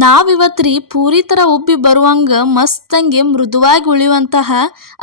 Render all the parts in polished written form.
ನಾವಿವತ್ತು ರೀ ಪೂರಿ ಥರ ಉಬ್ಬಿ ಬರುವಂಗೆ ಮಸ್ತಂಗೆ ಮೃದುವಾಗಿ ಉಳಿಯುವಂತಹ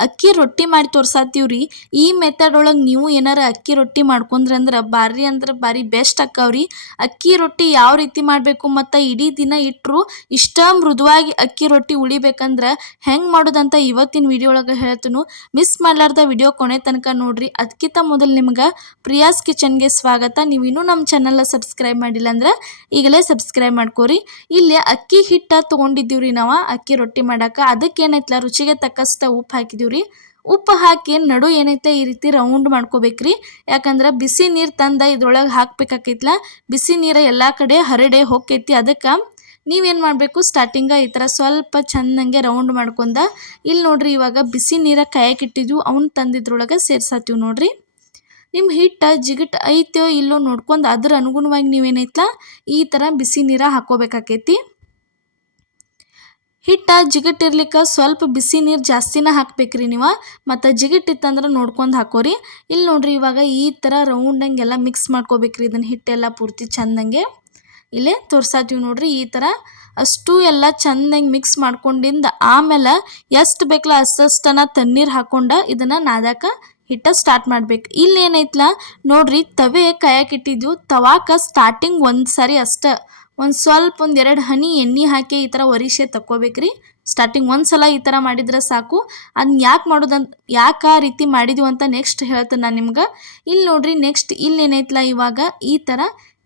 ಅಕ್ಕಿ ರೊಟ್ಟಿ ಮಾಡಿ ತೋರ್ಸಾತೀವ್ರಿ. ಈ ಮೆಥಡ್ ಒಳಗೆ ನೀವು ಏನಾರ ಅಕ್ಕಿ ರೊಟ್ಟಿ ಮಾಡ್ಕೊಂಡ್ರಂದ್ರೆ ಭಾರಿ ಬೆಸ್ಟ್ ಆಕ್ಕಾವ್ರಿ. ಅಕ್ಕಿ ರೊಟ್ಟಿ ಯಾವ ರೀತಿ ಮಾಡಬೇಕು ಮತ್ತು ಇಡೀ ದಿನ ಇಟ್ಟರು ಇಷ್ಟ ಮೃದುವಾಗಿ ಅಕ್ಕಿ ರೊಟ್ಟಿ ಉಳಿಬೇಕಂದ್ರೆ ಹೆಂಗೆ ಮಾಡೋದಂತ ಇವತ್ತಿನ ವಿಡಿಯೋ ಒಳಗೆ ಹೇಳ್ತೀನಿ. ಮಿಸ್ ಮಾಡಲಾರ್ದ ವಿಡಿಯೋ ಕೊನೆ ತನಕ ನೋಡ್ರಿ. ಅದಕ್ಕಿಂತ ಮೊದಲು ನಿಮ್ಗೆ ಪ್ರಿಯಾಸ್ ಕಿಚನ್ಗೆ ಸ್ವಾಗತ. ನೀವು ಇನ್ನೂ ನಮ್ಮ ಚಾನಲ್ನ ಸಬ್ಸ್ಕ್ರೈಬ್ ಮಾಡಿಲ್ಲ ಅಂದ್ರೆ ಈಗಲೇ ಸಬ್ಸ್ಕ್ರೈಬ್ ಮಾಡ್ಕೋರಿ. ಇಲ್ಲಿ ಅಕ್ಕಿ ಹಿಟ್ಟ ತೊಗೊಂಡಿದ್ದೀವ್ರಿ ನಾವು ಅಕ್ಕಿ ರೊಟ್ಟಿ ಮಾಡಕ್ಕೆ. ಅದಕ್ಕೆ ಏನೈತಲ್ಲ ರುಚಿಗೆ ತಕ್ಕಷ್ಟ ಉಪ್ಪು ಹಾಕಿದೀವ್ರಿ. ಉಪ್ಪು ಹಾಕಿ ನಡು ಏನೈತೆ ಈ ರೀತಿ ರೌಂಡ್ ಮಾಡ್ಕೋಬೇಕ್ರಿ. ಯಾಕಂದ್ರೆ ಬಿಸಿ ನೀರು ತಂದ ಇದ್ರೊಳಗೆ ಹಾಕ್ಬೇಕಾಕೈತ್ಲ. ಬಿಸಿ ನೀರು ಎಲ್ಲ ಕಡೆ ಹರಡೆ ಹೋಗ್ತೈತಿ. ಅದಕ್ಕೆ ನೀವೇನು ಮಾಡಬೇಕು, ಸ್ಟಾರ್ಟಿಂಗ ಈ ಥರ ಸ್ವಲ್ಪ ಚೆಂದಂಗೆ ರೌಂಡ್ ಮಾಡ್ಕೊಂಡ ಇಲ್ಲಿ ನೋಡ್ರಿ ಇವಾಗ ಬಿಸಿ ನೀರ ಕಾಯಕ್ಕಿಟ್ಟಿದ್ವು ಅವ್ನು ತಂದಿದ್ರೊಳಗೆ ಸೇರ್ಸಾತೀವಿ ನೋಡ್ರಿ. ನಿಮ್ಮ ಹಿಟ್ಟು ಜಿಗಟ್ ಐತೋ ಇಲ್ಲೋ ನೋಡ್ಕೊಂಡು ಅದ್ರ ಅನುಗುಣವಾಗಿ ನೀವೇನೈತ್ಲ ಈ ಥರ ಬಿಸಿ ನೀರ ಹಾಕೋಬೇಕಾಕೈತಿ. ಹಿಟ್ಟು ಜಿಗಟ್ಟಿರ್ಲಿಕ್ಕೆ ಸ್ವಲ್ಪ ಬಿಸಿ ನೀರು ಜಾಸ್ತಿನ ಹಾಕ್ಬೇಕ್ರಿ ನೀವು. ಮತ್ತು ಜಿಗಟ್ಟಿತ್ತಂದ್ರೆ ನೋಡ್ಕೊಂಡು ಹಾಕೋರಿ. ಇಲ್ಲಿ ನೋಡ್ರಿ ಇವಾಗ ಈ ಥರ ರೌಂಡಂಗೆಲ್ಲ ಮಿಕ್ಸ್ ಮಾಡ್ಕೋಬೇಕ್ರಿ ಇದನ್ನು ಹಿಟ್ಟೆಲ್ಲ ಪೂರ್ತಿ ಚೆಂದಂಗೆ. ಇಲ್ಲೇ ತೋರ್ಸಾತೀವಿ ನೋಡ್ರಿ ಈ ಥರ ಅಷ್ಟು ಎಲ್ಲ ಚೆಂದಂಗೆ ಮಿಕ್ಸ್ ಮಾಡ್ಕೊಂಡಿಂದ ಆಮೇಲೆ ಎಷ್ಟು ಬೇಕಲ್ಲ ಅಷ್ಟನ ತಣ್ಣೀರು ಹಾಕ್ಕೊಂಡು ಇದನ್ನು ನಾದಕ್ಕೆ ಹಿಟ್ಟು ಸ್ಟಾರ್ಟ್ ಮಾಡ್ಬೇಕು. ಇಲ್ಲಿ ಏನೈತ್ಲ ನೋಡ್ರಿ ತವೆ ಕಾಯಕ್ಕಿಟ್ಟಿದ್ವು. ತವಾಕ ಸ್ಟಾರ್ಟಿಂಗ್ ಒಂದು ಸಾರಿ ಅಷ್ಟೇ ಒಂದು ಎರಡು ಹನಿ ಎಣ್ಣೆ ಹಾಕಿ ಈ ಥರ ಒರಿಸೆ ತಕ್ಕೋಬೇಕ್ರಿ. ಸ್ಟಾರ್ಟಿಂಗ್ ಒಂದು ಸಲ ಈ ಥರ ಮಾಡಿದ್ರೆ ಸಾಕು. ಅದನ್ನ ಯಾಕೆ ಆ ರೀತಿ ಮಾಡಿದ್ವು ಅಂತ ನೆಕ್ಸ್ಟ್ ಹೇಳ್ತೇನೆ ನಾನು ನಿಮ್ಗೆ. ಇಲ್ಲಿ ನೋಡ್ರಿ ನೆಕ್ಸ್ಟ್ ಇಲ್ಲಿ ಏನೈತ್ಲ ಇವಾಗ ಈ ಥರ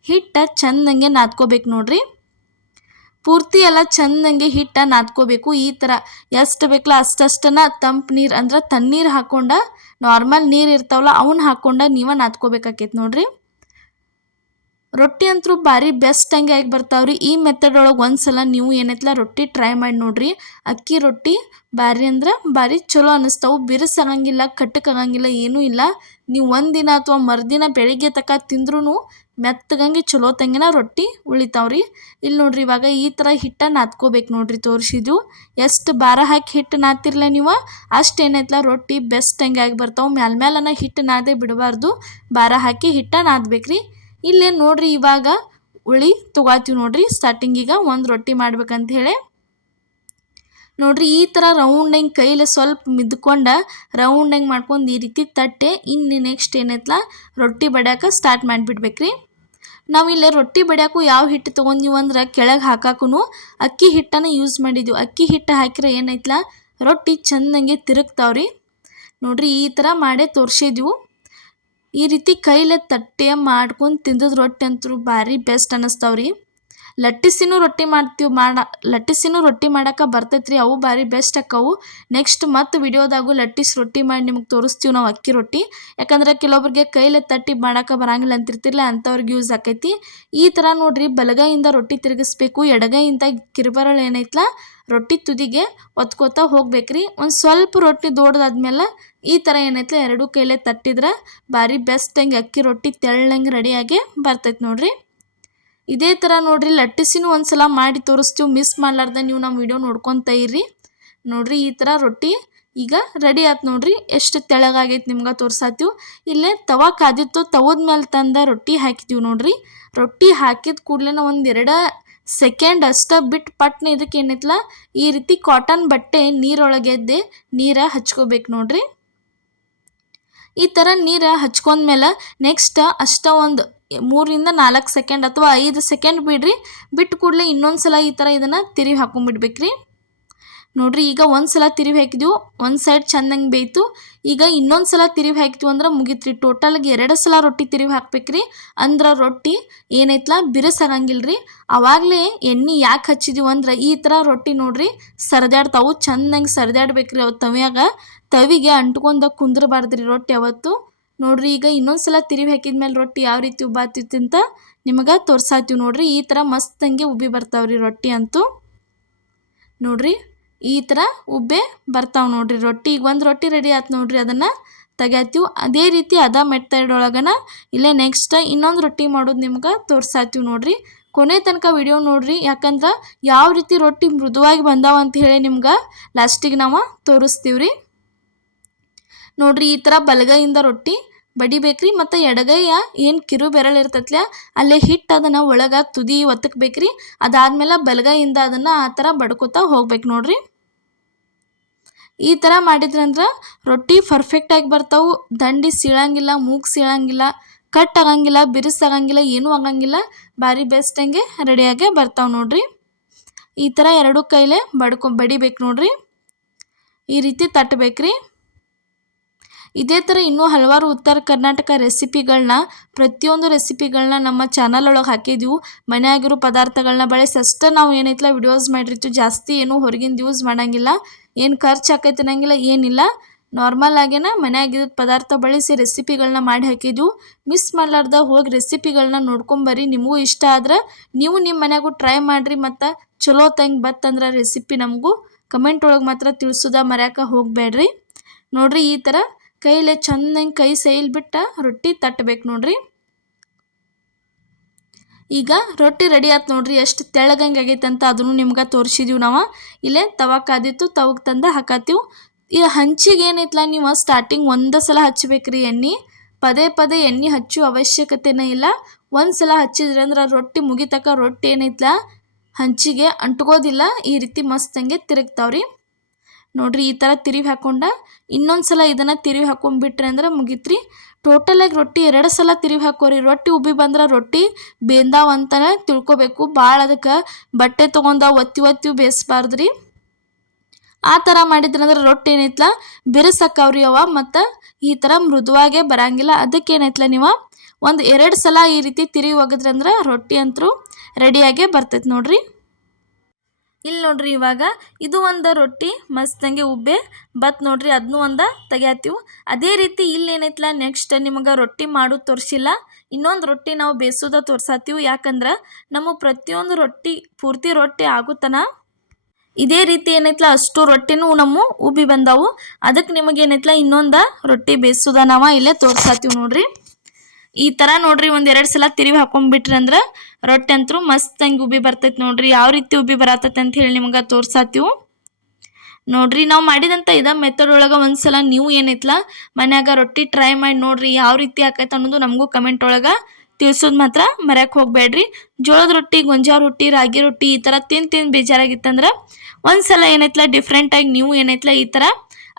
ಹಿಟ್ಟು ಚೆಂದಂಗೆ ನಾದ್ಕೋಬೇಕು ನೋಡ್ರಿ. ಪೂರ್ತಿ ಎಲ್ಲ ಚೆಂದಂಗೆ ಹಿಟ್ಟು ನಾದ್ಕೋಬೇಕು. ಈ ಥರ ಎಷ್ಟು ಬೇಕಲ್ಲ ಅಷ್ಟಷ್ಟನ್ನ ತಂಪು ನೀರು ಅಂದ್ರೆ ತಣ್ಣೀರು ಹಾಕ್ಕೊಂಡು ನಾರ್ಮಲ್ ನೀರು ಇರ್ತಾವಲ್ಲ ಅವನ್ನ ಹಾಕ್ಕೊಂಡು ನೀವು ನಾದ್ಕೋಬೇಕಾಕೈತೆ ನೋಡ್ರಿ. ರೊಟ್ಟಿ ಅಂತೂ ಭಾರಿ ಬೆಸ್ಟ್ ಹಂಗೆ ಆಗಿ ಬರ್ತಾವ್ರಿ. ಈ ಮೆಥಡ್ ಒಳಗೆ ಒಂದ್ಸಲ ನೀವು ಏನೈತಲ್ಲ ರೊಟ್ಟಿ ಟ್ರೈ ಮಾಡಿ ನೋಡ್ರಿ. ಅಕ್ಕಿ ರೊಟ್ಟಿ ಭಾರಿ ಅಂದ್ರೆ ಭಾರಿ ಚಲೋ ಅನ್ನಿಸ್ತಾವೆ. ಬಿರುಸಾಗಂಗಿಲ್ಲ, ಕಟ್ಟಕ್ಕಾಗಂಗಿಲ್ಲ, ಏನೂ ಇಲ್ಲ. ನೀವು ಒಂದಿನ ಅಥವಾ ಮರುದಿನ ಬೆಳಿಗ್ಗೆ ತನಕ ತಿಂದ್ರೂ ಮೆತ್ತಗಂಗೆ ಚಲೋ ತಂಗಿನ ರೊಟ್ಟಿ ಉಳಿತಾವ್ರಿ. ಇಲ್ಲಿ ನೋಡ್ರಿ ಇವಾಗ ಈ ಥರ ಹಿಟ್ಟು ನಾದ್ಕೋಬೇಕು ನೋಡ್ರಿ. ತೋರಿಸಿದ್ವು ಎಷ್ಟು ಭಾರ ಹಾಕಿ ಹಿಟ್ಟು ನಾದ್ತಿರ್ಲ ನೀವು ಅಷ್ಟು ಏನೈತಲ್ಲ ರೊಟ್ಟಿ ಬೆಸ್ಟ್ ಹಂಗೆ ಆಗಿ ಬರ್ತಾವೆ. ಮ್ಯಾಲ್ಮೇಲನ ಹಿಟ್ಟು ನಾದೇ ಬಿಡಬಾರ್ದು, ಭಾರ ಹಾಕಿ ಹಿಟ್ಟು ನಾದ್ಬೇಕ್ರಿ. ಇಲ್ಲೇ ನೋಡ್ರಿ ಇವಾಗ ಉಳಿ ತೊಗೊಳ್ತೀವಿ ನೋಡ್ರಿ. ಸ್ಟಾರ್ಟಿಂಗಿಗೆ ಒಂದು ರೊಟ್ಟಿ ಮಾಡ್ಬೇಕಂತ ಹೇಳಿ ನೋಡ್ರಿ ಈ ಥರ ರೌಂಡಂಗೆ ಕೈಲಿ ಸ್ವಲ್ಪ ಮಿದ್ಕೊಂಡು ರೌಂಡಂಗೆ ಮಾಡ್ಕೊಂಡು ಈ ರೀತಿ ತಟ್ಟೆ ಇನ್ನು ನೆಕ್ಸ್ಟ್ ಏನೈತಲ್ಲ ರೊಟ್ಟಿ ಬಡಿಯೋಕೆ ಸ್ಟಾರ್ಟ್ ಮಾಡಿಬಿಡ್ಬೇಕ್ರಿ. ನಾವಿಲ್ಲೇ ರೊಟ್ಟಿ ಬಡಿಯೋಕ್ಕೂ ಯಾವ ಹಿಟ್ಟು ತೊಗೊಂಡಿವು ಅಂದ್ರೆ ಕೆಳಗೆ ಹಾಕಾಕು ಅಕ್ಕಿ ಹಿಟ್ಟನ್ನು ಯೂಸ್ ಮಾಡಿದ್ವಿ. ಅಕ್ಕಿ ಹಿಟ್ಟು ಹಾಕಿದ್ರೆ ಏನೈತಲ್ಲ ರೊಟ್ಟಿ ಚೆಂದಂಗೆ ತಿರುಗ್ತಾವ್ರಿ. ನೋಡ್ರಿ ಈ ಥರ ಮಾಡೇ ತೋರಿಸಿದ್ವು. ಈ ರೀತಿ ಕೈಲೇ ತಟ್ಟೆ ಮಾಡ್ಕೊಂಡು ತಿಂದದ ರೊಟ್ಟಿ ಅಂತೂ ಭಾರಿ ಬೆಸ್ಟ್ ಅನ್ನಿಸ್ತಾವ್ರಿ. ಲಟ್ಟಿಸಿನೂ ರೊಟ್ಟಿ ಮಾಡೋಕೆ ಬರ್ತೈತ್ರಿ. ಅವು ಭಾರಿ ಬೆಸ್ಟ್ ಆಕ್ಕವು. ನೆಕ್ಸ್ಟ್ ಮತ್ತು ವಿಡಿಯೋದಾಗೂ ಲಟ್ಟಿಸಿ ರೊಟ್ಟಿ ಮಾಡಿ ನಿಮಗೆ ತೋರಿಸ್ತೀವಿ ನಾವು ಅಕ್ಕಿ ರೊಟ್ಟಿ. ಯಾಕಂದ್ರೆ ಕೆಲವೊಬ್ರಿಗೆ ಕೈಲೇ ತಟ್ಟಿ ಮಾಡೋಕೆ ಬರಂಗಿಲ್ಲ ಅಂತಿರ್ತಿರ್ಲ ಅಂಥವ್ರಿಗೆ ಯೂಸ್ ಆಕೈತಿ. ಈ ಥರ ನೋಡ್ರಿ ಬಲಗೈಯಿಂದ ರೊಟ್ಟಿ ತಿರುಗಿಸ್ಬೇಕು. ಎಡಗೈಯಿಂದ ಕಿರುಬರಳು ಏನೈತಲ್ಲ ರೊಟ್ಟಿ ತುದಿಗೆ ಒತ್ಕೋತಾ ಹೋಗ್ಬೇಕ್ರಿ. ಒಂದು ಸ್ವಲ್ಪ ರೊಟ್ಟಿ ದೊಡ್ಡದಾದ್ಮೇಲೆ ಈ ಥರ ಏನೈತಲ್ಲ ಎರಡೂ ಕೈಲೇ ತಟ್ಟಿದ್ರೆ ಭಾರಿ ಬೆಸ್ಟ್ ಹಂಗೆ ಅಕ್ಕಿ ರೊಟ್ಟಿ ತೆಳ್ಳಂಗೆ ರೆಡಿಯಾಗಿ ಬರ್ತೈತೆ ನೋಡ್ರಿ. ಇದೇ ಥರ ನೋಡ್ರಿ ಲಟ್ಟಿಸಿನೂ ಒಂದ್ಸಲ ಮಾಡಿ ತೋರಿಸ್ತೀವಿ. ಮಿಸ್ ಮಾಡಲಾರ್ದ ನೀವು ನಮ್ಮ ವಿಡಿಯೋ ನೋಡ್ಕೊತ ಇರ್ರಿ. ನೋಡ್ರಿ ಈ ಥರ ರೊಟ್ಟಿ ಈಗ ರೆಡಿ ಆಯ್ತು ನೋಡ್ರಿ. ಎಷ್ಟು ತೆಳಗಾಗೈತೆ ನಿಮ್ಗೆ ತೋರ್ಸಾತೀವಿ. ಇಲ್ಲೇ ತವಾ ಕಾದಿತ್ತು, ತವದ ಮೇಲೆ ತಂದ ರೊಟ್ಟಿ ಹಾಕಿದ್ದೀವಿ ನೋಡ್ರಿ. ರೊಟ್ಟಿ ಹಾಕಿದ ಕೂಡಲೇ ಒಂದು 2 ಸೆಕೆಂಡ್ ಅಷ್ಟೇ ಬಿಟ್ಟು ಪಟ್ನೆ ಇದಕ್ಕೆ ಏನೈತಲ್ಲ ಈ ರೀತಿ ಕಾಟನ್ ಬಟ್ಟೆ ನೀರೊಳಗೆದ್ದೆ ನೀರು ಹಚ್ಕೋಬೇಕು ನೋಡ್ರಿ. ಈ ಥರ ನೀರು ಹಚ್ಕೊಂಡ್ಮೇಲೆ ನೆಕ್ಸ್ಟ್ ಅಷ್ಟ ಒಂದು 3-4 ಸೆಕೆಂಡ್ ಅಥವಾ 5 ಸೆಕೆಂಡ್ ಬಿಡ್ರಿ. ಬಿಟ್ಟು ಕೂಡಲೇ ಇನ್ನೊಂದು ಸಲ ಈ ಥರ ಇದನ್ನು ತಿರುವಿ ಹಾಕೊಂಡ್ಬಿಡ್ಬೇಕ್ರಿ. ನೋಡ್ರಿ ಈಗ ಒಂದು ಸಲ ತಿರುವಿ ಹಾಕಿದ್ವು, ಒಂದು ಸೈಡ್ ಚೆಂದಂಗೆ ಬೇಯ್ತು. ಈಗ ಇನ್ನೊಂದು ಸಲ ತಿರುವಿ ಹಾಕಿದ್ವು ಅಂದ್ರೆ ಮುಗಿತ್ರಿ. ಟೋಟಲ್ಗೆ 2 ಸಲ ರೊಟ್ಟಿ ತಿರುವಿ ಹಾಕ್ಬೇಕ್ರಿ. ಅಂದ್ರೆ ರೊಟ್ಟಿ ಏನೈತಲ್ಲ ಬಿರುಸಾಗಂಗಿಲ್ಲ ರೀ. ಆವಾಗಲೇ ಎಣ್ಣೆ ಯಾಕೆ ಹಚ್ಚಿದ್ವಿ ಅಂದ್ರೆ ಈ ಥರ ರೊಟ್ಟಿ ನೋಡ್ರಿ ಸರಿದಾಡ್ತಾವು. ಚೆಂದಂಗೆ ಸರಿದಾಡ್ಬೇಕ್ರಿ. ಅವು ತವಿಗೆ ಅಂಟ್ಕೊಂಡು ಕುಂದ್ರಬಾರ್ದ್ರಿ ರೊಟ್ಟಿ ಅವತ್ತು. ನೋಡ್ರಿ ಈಗ ಇನ್ನೊಂದು ಸಲ ತಿರುವಿ ಹಾಕಿದ್ಮೇಲೆ ರೊಟ್ಟಿ ಯಾವ ರೀತಿ ಉಬ್ಬಾತಿತ್ತು ಅಂತ ನಿಮಗೆ ತೋರ್ಸಾತೀವಿ ನೋಡ್ರಿ. ಈ ಥರ ಮಸ್ತಂಗೆ ಉಬ್ಬಿ ಬರ್ತಾವ್ರಿ ರೊಟ್ಟಿ ಅಂತೂ. ನೋಡ್ರಿ ಈ ಥರ ಉಬ್ಬೆ ಬರ್ತಾವೆ ನೋಡ್ರಿ ರೊಟ್ಟಿ. ಈಗ ಒಂದು ರೊಟ್ಟಿ ರೆಡಿ ಆಯ್ತು ನೋಡ್ರಿ, ಅದನ್ನು ತೆಗ್ಯಾತೀವಿ. ಅದೇ ರೀತಿ ಮೆಥಡ್ ಒಳಗನ ಇಲ್ಲೇ ನೆಕ್ಸ್ಟ್ ಇನ್ನೊಂದು ರೊಟ್ಟಿ ಮಾಡೋದು ನಿಮ್ಗೆ ತೋರ್ಸಾತೀವಿ ನೋಡ್ರಿ. ಕೊನೆ ತನಕ ವಿಡಿಯೋ ನೋಡ್ರಿ. ಯಾಕಂದ್ರೆ ಯಾವ ರೀತಿ ರೊಟ್ಟಿ ಮೃದುವಾಗಿ ಬಂದಾವ ಅಂತ ಹೇಳಿ ನಿಮ್ಗೆ ಲಾಸ್ಟಿಗೆ ನಾವು ತೋರಿಸ್ತೀವ್ರಿ. ನೋಡ್ರಿ ಈ ಥರ ಬಲಗೈಯಿಂದ ರೊಟ್ಟಿ ಬಡಿಬೇಕ್ರಿ. ಮತ್ತು ಎಡಗೈಯ ಏನು ಕಿರು ಬೆರಳು ಇರ್ತೈತ್ಲ ಅಲ್ಲೇ ಹಿಟ್ಟು ಅದನ್ನು ಒಳಗೆ ತುದಿ ಒತ್ತಕ್ಬೇಕ್ರಿ. ಅದಾದ್ಮೇಲೆ ಬಲಗೈಯಿಂದ ಅದನ್ನು ಆ ಥರ ಬಡ್ಕೋತಾ ಹೋಗ್ಬೇಕು ನೋಡ್ರಿ. ಈ ಥರ ಮಾಡಿದ್ರಂದ್ರೆ ರೊಟ್ಟಿ ಪರ್ಫೆಕ್ಟಾಗಿ ಬರ್ತಾವೆ. ದಂಡಿ ಸೀಳಂಗಿಲ್ಲ, ಮೂಗು ಸೀಳಂಗಿಲ್ಲ, ಕಟ್ ಆಗಂಗಿಲ್ಲ, ಬಿರುಸಾಗಂಗಿಲ್ಲ, ಏನೂ ಆಗಂಗಿಲ್ಲ. ಭಾರಿ ಬೆಸ್ಟಂಗೆ ರೆಡಿಯಾಗೆ ಬರ್ತಾವೆ ನೋಡ್ರಿ. ಈ ಥರ ಎರಡು ಕೈಲೇ ಬಡಿಬೇಕು ನೋಡ್ರಿ. ಈ ರೀತಿ ತಟ್ಟಬೇಕ್ರಿ. ಇದೇ ಥರ ಇನ್ನೂ ಹಲವಾರು ಉತ್ತರ ಕರ್ನಾಟಕ ರೆಸಿಪಿಗಳನ್ನ ಪ್ರತಿಯೊಂದು ರೆಸಿಪಿಗಳನ್ನ ನಮ್ಮ ಚಾನಲ್ ಒಳಗೆ ಹಾಕಿದ್ದೀವಿ. ಮನೆಯಾಗಿರೋ ಪದಾರ್ಥಗಳನ್ನ ಬಳಸಿ ಅಷ್ಟೇ ನಾವು ಏನೈತಲ್ಲ ವಿಡಿಯೋಸ್ ಮಾಡಿರ್ತೀವಿ. ಜಾಸ್ತಿ ಏನೂ ಹೊರಗಿಂದ ಯೂಸ್ ಮಾಡೋಂಗಿಲ್ಲ, ಏನು ಖರ್ಚು ಆಕೈತೆ ಅನ್ನಂಗಿಲ್ಲ, ಏನಿಲ್ಲ. ನಾರ್ಮಲ್ ಆಗೇನ ಮನೆಯಾಗಿದ್ದ ಪದಾರ್ಥ ಬಳಸಿ ರೆಸಿಪಿಗಳನ್ನ ಮಾಡಿ ಹಾಕಿದ್ದೀವಿ. ಮಿಸ್ ಮಾಡಲಾರ್ದ ಹೋಗಿ ರೆಸಿಪಿಗಳನ್ನ ನೋಡ್ಕೊಂಬರ್ರಿ. ನಿಮಗೂ ಇಷ್ಟ ಆದ್ರೆ ನೀವು ನಿಮ್ಮ ಮನ್ಯಾಗೂ ಟ್ರೈ ಮಾಡಿರಿ. ಮತ್ತು ಚಲೋ ತಂಗೆ ಬತ್ತಂದ್ರೆ ರೆಸಿಪಿ ನಮಗೂ ಕಮೆಂಟ್ ಒಳಗೆ ಮಾತ್ರ ತಿಳಿಸೋದ ಮರ್ಯಾಕೆ ಹೋಗಬೇಡ್ರಿ ನೋಡ್ರಿ. ಈ ಥರ ಕೈಲೇ ಚೆಂದಂಗೆ ಕೈ ಸೈಲ್ ಬಿಟ್ಟು ರೊಟ್ಟಿ ತಟ್ಟಬೇಕು ನೋಡ್ರಿ. ಈಗ ರೊಟ್ಟಿ ರೆಡಿ ಆಯ್ತು ನೋಡ್ರಿ. ಎಷ್ಟು ತೆಳ್ಳಗಂಗೆ ಆಗೈತೆ ಅಂತ ಅದನ್ನು ನಿಮ್ಗೆ ತೋರಿಸಿದೀವಿ ನಾವು. ಇಲ್ಲೇ ತವಾ ಕಾದಿತ್ತು, ತವಗೆ ತಂದು ಹಾಕತ್ತೀವಿ. ಈ ಹಂಚಿಗೆ ಏನೈತಲ್ಲ ನೀವು ಸ್ಟಾರ್ಟಿಂಗ್ ಒಂದು ಸಲ ಹಚ್ಬೇಕ್ರಿ ಎಣ್ಣೆ. ಪದೇ ಪದೇ ಎಣ್ಣೆ ಹಚ್ಚೋ ಅವಶ್ಯಕತೆನೇ ಇಲ್ಲ. ಒಂದು ಸಲ ಹಚ್ಚಿದ್ರಂದ್ರೆ ರೊಟ್ಟಿ ಮುಗಿತಕ್ಕ ರೊಟ್ಟಿ ಏನೈತಲ್ಲ ಹಂಚಿಗೆ ಅಂಟ್ಕೋದಿಲ್ಲ. ಈ ರೀತಿ ಮಸ್ತಂಗೆ ತಿರುಗ್ತಾವ್ರಿ ನೋಡ್ರಿ. ಈ ಥರ ತಿರುವಿ ಹಾಕ್ಕೊಂಡ ಇನ್ನೊಂದು ಸಲ ಇದನ್ನು ತಿರುವಿ ಹಾಕೊಂಡ್ಬಿಟ್ರಿ ಅಂದ್ರೆ ಮುಗಿತ್ರಿ. ಟೋಟಲಾಗಿ ರೊಟ್ಟಿ 2 ಸಲ ತಿರುವಿ ಹಾಕೋರಿ. ರೊಟ್ಟಿ ಉಬ್ಬಿ ಬಂದ್ರೆ ರೊಟ್ಟಿ ಬೇಂದಾವಂತನೇ ತಿಳ್ಕೊಬೇಕು. ಭಾಳ ಅದಕ್ಕೆ ಬಟ್ಟೆ ತೊಗೊಂಡು ಒತ್ತಿ ಬೇಯಿಸ್ಬಾರ್ದ್ರಿ. ಆ ಥರ ಮಾಡಿದ್ರಂದ್ರೆ ರೊಟ್ಟಿ ಏನೈತಲ್ಲ ಬಿರುಸಾಕವ್ರಿ ಅವ, ಮತ್ತು ಈ ಥರ ಮೃದುವಾಗೇ ಬರಂಗಿಲ್ಲ. ಅದಕ್ಕೆ ಏನೈತಲ್ಲ ನೀವು 1-2 ಸಲ ಈ ರೀತಿ ತಿರುವಿ ಒಗದ್ರಂದ್ರೆ ರೊಟ್ಟಿ ಅಂತೂ ರೆಡಿಯಾಗೇ ಬರ್ತೈತೆ ನೋಡ್ರಿ. ಇಲ್ಲಿ ನೋಡ್ರಿ ಇವಾಗ ಇದು ಒಂದು ರೊಟ್ಟಿ ಮಸ್ತಂಗೆ ಉಬ್ಬೆ ಬತ್ ನೋಡ್ರಿ. ಅದನ್ನೂ ಒಂದು ತೆಗ್ಯಾತೀವಿ. ಅದೇ ರೀತಿ ಇಲ್ಲಿ ಏನೈತಲ್ಲ ನೆಕ್ಸ್ಟ್ ನಿಮಗೆ ರೊಟ್ಟಿ ಮಾಡೋದು ತೋರಿಸಿಲ್ಲ, ಇನ್ನೊಂದು ರೊಟ್ಟಿ ನಾವು ಬೇಯಿಸೋದ ತೋರ್ಸಾತೀವಿ. ಯಾಕಂದ್ರೆ ನಮ್ಮ ಪ್ರತಿಯೊಂದು ರೊಟ್ಟಿ ಪೂರ್ತಿ ರೊಟ್ಟಿ ಆಗುತ್ತನ ಇದೇ ರೀತಿ ಏನೈತಲ್ಲ ಅಷ್ಟು ರೊಟ್ಟಿನೂ ನಮ್ಮ ಉಬ್ಬಿ ಬಂದಾವು. ಅದಕ್ಕೆ ನಿಮಗೆ ಏನೈತಲ್ಲ ಇನ್ನೊಂದು ರೊಟ್ಟಿ ಬೇಯಿಸೋದ ನಾವು ಇಲ್ಲೇ ತೋರ್ಸಾತೀವಿ ನೋಡ್ರಿ. ಈ ಥರ ನೋಡ್ರಿ 1-2 ಸಲ ತಿರುವಿ ಹಾಕೊಂಡ್ಬಿಟ್ರಿ ಅಂದ್ರೆ ರೊಟ್ಟಿ ಅಂತೂ ಮಸ್ತಂಗೆ ಉಬ್ಬಿ ಬರ್ತೈತೆ ನೋಡ್ರಿ. ಯಾವ ರೀತಿ ಉಬ್ಬಿ ಬರತ್ತೈತೆ ಅಂತ ಹೇಳಿ ನಿಮ್ಗೆ ತೋರ್ಸಾತೀವಿ ನೋಡ್ರಿ. ನಾವು ಮಾಡಿದಂಥ ಮೆಥಡ್ ಒಳಗೆ ಒಂದು ಸಲ ನೀವು ಏನೈತಲ್ಲ ಮನ್ಯಾಗ ರೊಟ್ಟಿ ಟ್ರೈ ಮಾಡಿ ನೋಡ್ರಿ. ಯಾವ ರೀತಿ ಆಕೈತೆ ಅನ್ನೋದು ನಮಗೂ ಕಮೆಂಟ್ ಒಳಗೆ ತಿಳಿಸೋದು ಮಾತ್ರ ಮರ್ಯಾಕೆ ಹೋಗಬೇಡ್ರಿ. ಜೋಳದ ರೊಟ್ಟಿ, ಗೊಂಜಾಳ ರೊಟ್ಟಿ, ರಾಗಿ ರೊಟ್ಟಿ ಈ ಥರ ತಿಂದು ಬೇಜಾರಾಗಿತ್ತಂದ್ರೆ ಒಂದು ಸಲ ಏನೈತಲ್ಲ ಡಿಫ್ರೆಂಟಾಗಿ ನೀವು ಏನೈತಲ್ಲ ಈ ಥರ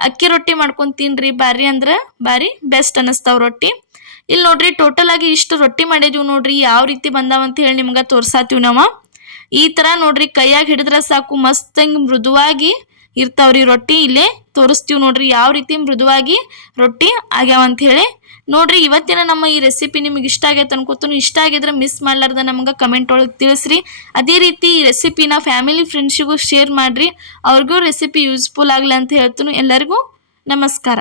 ಅಕ್ಕಿ ರೊಟ್ಟಿ ಮಾಡ್ಕೊಂಡು ತಿನ್ನಿರಿ. ಭಾರಿ ಅಂದ್ರೆ ಭಾರಿ ಬೆಸ್ಟ್ ಅನ್ನಿಸ್ತಾವೆ ರೊಟ್ಟಿ. ಇಲ್ಲಿ ನೋಡ್ರಿ ಟೋಟಲಾಗಿ ಇಷ್ಟು ರೊಟ್ಟಿ ಮಾಡಿದೀವಿ ನೋಡ್ರಿ. ಯಾವ ರೀತಿ ಬಂದಾವಂತ ಹೇಳಿ ನಿಮ್ಗೆ ತೋರ್ಸಾತೀವಿ ನಾವು. ಈ ಥರ ನೋಡ್ರಿ ಕೈಯಾಗಿ ಹಿಡಿದ್ರೆ ಸಾಕು ಮಸ್ತಂಗೆ ಮೃದುವಾಗಿ ಇರ್ತಾವ್ರಿ ರೊಟ್ಟಿ. ಇಲ್ಲೇ ತೋರಿಸ್ತೀವಿ ನೋಡ್ರಿ ಯಾವ ರೀತಿ ಮೃದುವಾಗಿ ರೊಟ್ಟಿ ಆಗ್ಯಾವಂತ ಹೇಳಿ ನೋಡ್ರಿ. ಇವತ್ತಿನ ನಮ್ಮ ಈ ರೆಸಿಪಿ ನಿಮಗೆ ಇಷ್ಟ ಆಗೈತೆ ಅನ್ಕೋತೀನಿ. ಇಷ್ಟ ಆಗಿದ್ರೆ ಮಿಸ್ ಮಾಡ್ಲಾರ್ದ ನಮ್ಗೆ ಕಮೆಂಟ್ ಒಳಗೆ ತಿಳಿಸ್ರಿ. ಅದೇ ರೀತಿ ಈ ರೆಸಿಪಿನ ಫ್ಯಾಮಿಲಿ ಫ್ರೆಂಡ್ಸಿಗೂ ಶೇರ್ ಮಾಡಿರಿ. ಅವ್ರಿಗೂ ರೆಸಿಪಿ ಯೂಸ್ಫುಲ್ ಆಗಲಿ ಅಂತ ಹೇಳ್ತೀನಿ. ಎಲ್ಲರಿಗೂ ನಮಸ್ಕಾರ.